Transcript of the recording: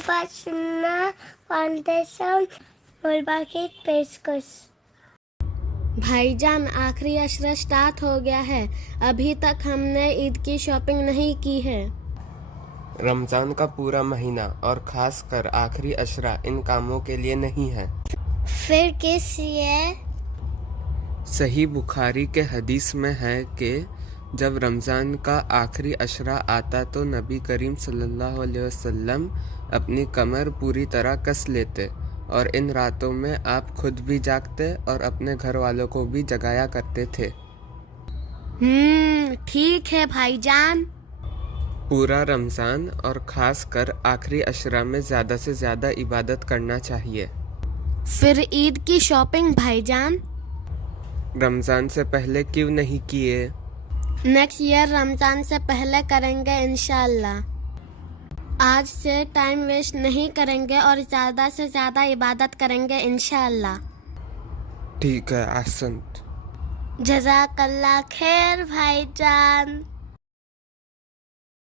मुस्तफा सुन्ना फाउंडेशन मुलबा की पेशकश। भाईजान आखिरी अशरा स्टार्ट हो गया है, अभी तक हमने ईद की शॉपिंग नहीं की है। रमजान का पूरा महीना और खास कर आखिरी अशरा इन कामों के लिए नहीं है। फिर किस लिए? सही बुखारी के हदीस में है कि जब रमज़ान का आखिरी अशरा आता तो नबी करीम सल्लल्लाहु अलैहि वसल्लम अपनी कमर पूरी तरह कस लेते और इन रातों में आप खुद भी जागते और अपने घर वालों को भी जगाया करते थे। ठीक है भाईजान। पूरा रमज़ान और ख़ास कर आखिरी अशरा में ज़्यादा से ज़्यादा इबादत करना चाहिए। फिर ईद की शॉपिंग भाईजान रमज़ान से पहले क्यों नहीं किए? नेक्स्ट ईयर रमजान से पहले करेंगे इंशाल्लाह। आज से टाइम वेस्ट नहीं करेंगे और ज़्यादा से ज़्यादा इबादत करेंगे इंशाल्लाह। ठीक है, अहसंत। जज़ाकल्लाह खैर भाईजान।